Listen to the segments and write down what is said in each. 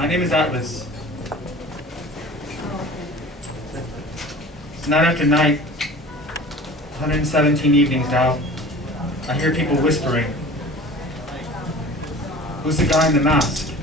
My name is Atlas. It's night after night, 117 evenings now. I hear people whispering. Who's the guy in the mask?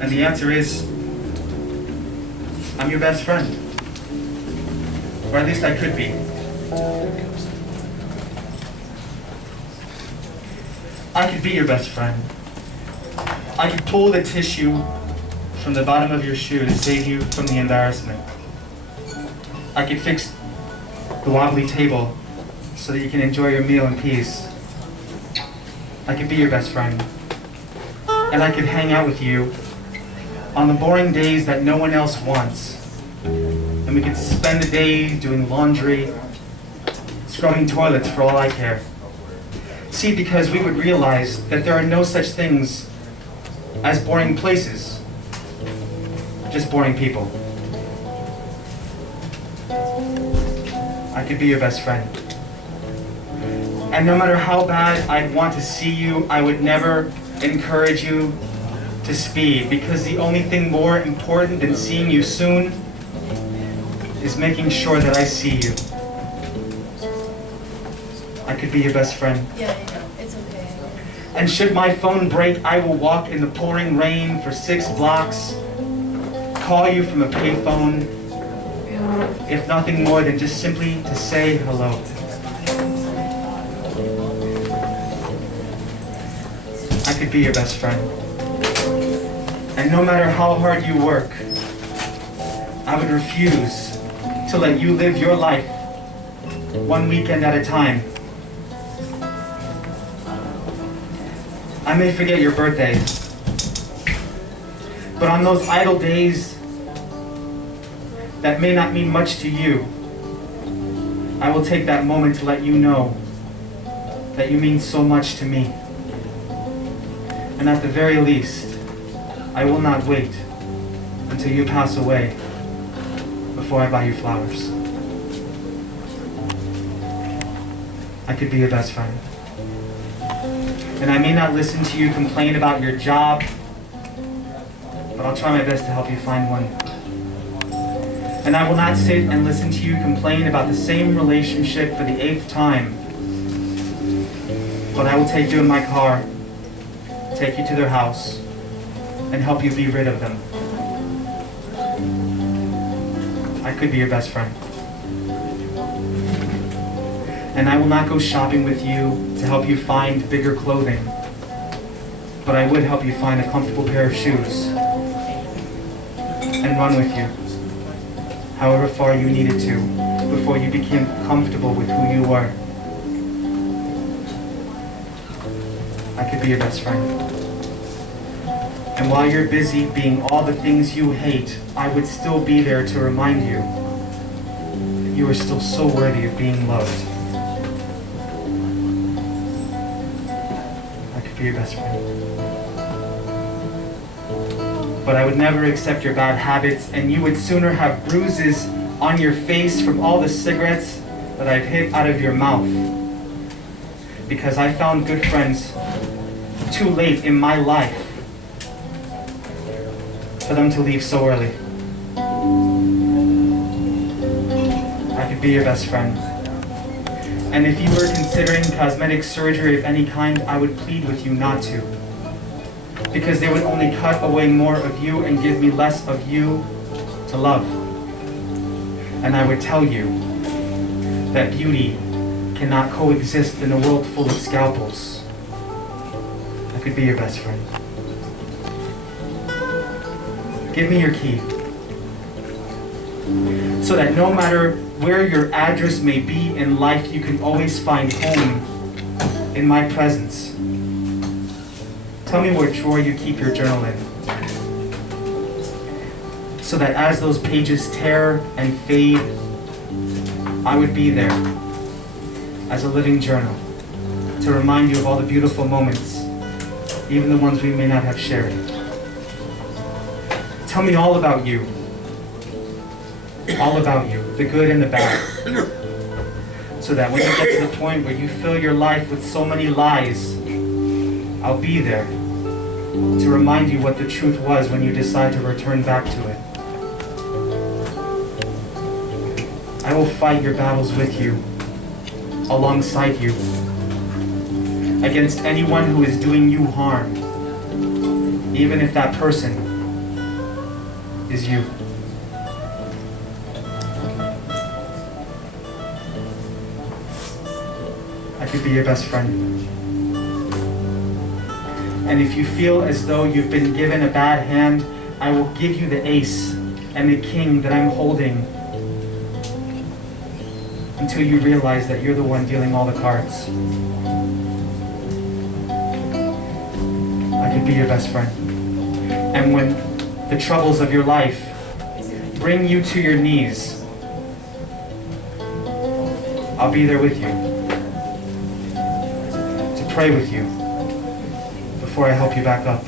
And the answer is, I'm your best friend. Or at least I could be. I could be your best friend. I could pull the tissue from the bottom of your shoe to save you from the embarrassment. I could fix the wobbly table so that you can enjoy your meal in peace. I could be your best friend. And I could hang out with you on the boring days that no one else wants. And we could spend the day doing laundry, scrubbing toilets for all I care. See, because we would realize that there are no such things as boring places, just boring people. I could be your best friend. And no matter how bad I'd want to see you, I would never encourage you to speed, because the only thing more important than seeing you soon is making sure that I see you. I could be your best friend. Yeah, it's okay. And should my phone break, I will walk in the pouring rain for 6 blocks, call you from a payphone, if nothing more than just simply to say hello. I could be your best friend. And no matter how hard you work, I would refuse to let you live your life one weekend at a time. I may forget your birthday, but on those idle days that may not mean much to you, I will take that moment to let you know that you mean so much to me. And at the very least, I will not wait until you pass away before I buy you flowers. I could be your best friend. And I may not listen to you complain about your job, but I'll try my best to help you find one. And I will not sit and listen to you complain about the same relationship for the 8th time, but I will take you in my car, take you to their house, and help you be rid of them. I could be your best friend. And I will not go shopping with you to help you find bigger clothing, but I would help you find a comfortable pair of shoes and run with you, however far you needed to, before you became comfortable with who you were. I could be your best friend. And while you're busy being all the things you hate, I would still be there to remind you that you are still so worthy of being loved. I could be your best friend. But I would never accept your bad habits, and you would sooner have bruises on your face from all the cigarettes that I've hit out of your mouth. Because I found good friends too late in my life for them to leave so early. I could be your best friend. And if you were considering cosmetic surgery of any kind, I would plead with you not to. Because they would only cut away more of you and give me less of you to love. And I would tell you that beauty cannot coexist in a world full of scalpels. I could be your best friend. Give me your key, so that no matter where your address may be in life, you can always find home in my presence. Tell me what drawer you keep your journal in, so that as those pages tear and fade, I would be there as a living journal to remind you of all the beautiful moments, even the ones we may not have shared. Tell me all about you, the good and the bad, so that when you get to the point where you fill your life with so many lies, I'll be there to remind you what the truth was when you decide to return back to it. I will fight your battles with you, alongside you, against anyone who is doing you harm, even if that person is you. I could be your best friend. And if you feel as though you've been given a bad hand, I will give you the ace and the king that I'm holding until you realize that you're the one dealing all the cards. I could be your best friend. And when the troubles of your life bring you to your knees, I'll be there with you to pray with you before I help you back up.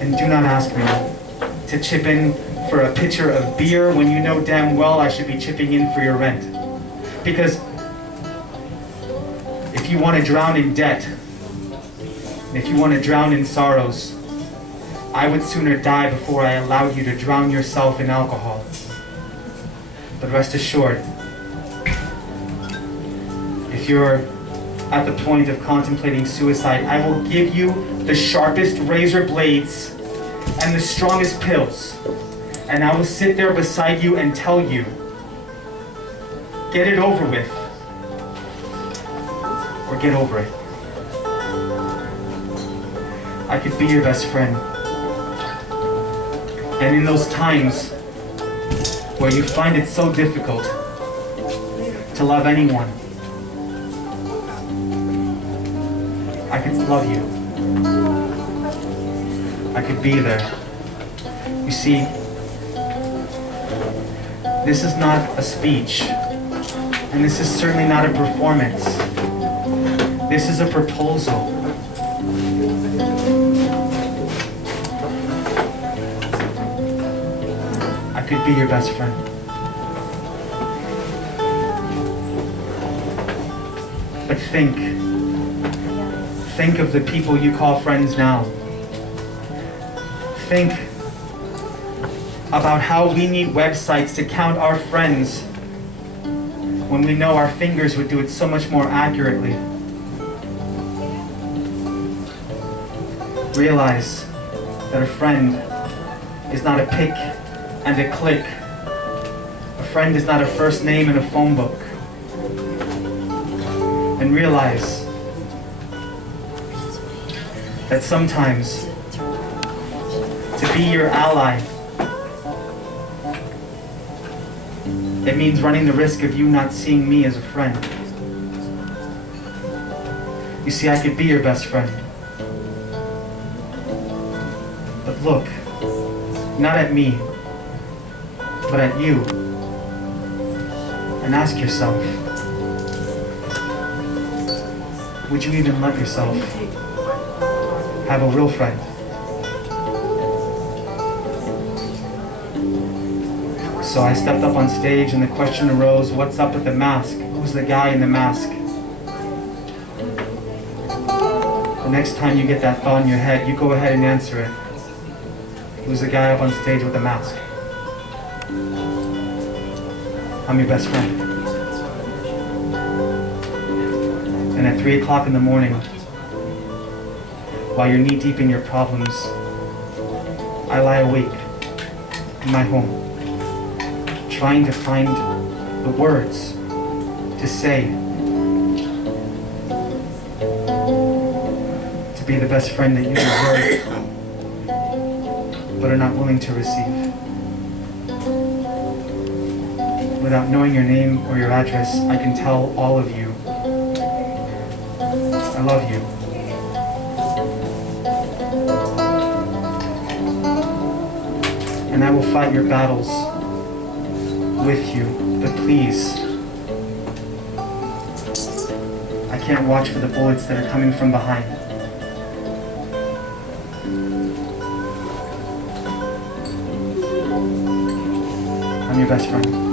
And do not ask me to chip in for a pitcher of beer when you know damn well I should be chipping in for your rent. Because if you want to drown in debt, if you want to drown in sorrows, I would sooner die before I allowed you to drown yourself in alcohol. But rest assured, if you're at the point of contemplating suicide, I will give you the sharpest razor blades and the strongest pills. And I will sit there beside you and tell you, get it over with, or get over it. I could be your best friend. And in those times where you find it so difficult to love anyone, I could love you. I could be there. You see, this is not a speech, and this is certainly not a performance. This is a proposal. I could be your best friend. But think of the people you call friends now. Think about how we need websites to count our friends when we know our fingers would do it so much more accurately. Realize that a friend is not a pick and a click. A friend is not a first name in a phone book. And realize that sometimes to be your ally, it means running the risk of you not seeing me as a friend. You see, I could be your best friend. But look, not at me, but at you. And ask yourself, would you even let yourself have a real friend? So I stepped up on stage and the question arose, what's up with the mask? Who's the guy in the mask? The next time you get that thought in your head, you go ahead and answer it. Who's the guy up on stage with the mask? I'm your best friend. And at 3 o'clock in the morning, while you're knee deep in your problems, I lie awake in my home, trying to find the words to say to be the best friend that you deserve, but are not willing to receive. Without knowing your name or your address, I can tell all of you, I love you. And I will fight your battles with you, but please, I can't watch for the bullets that are coming from behind. I'm your best friend.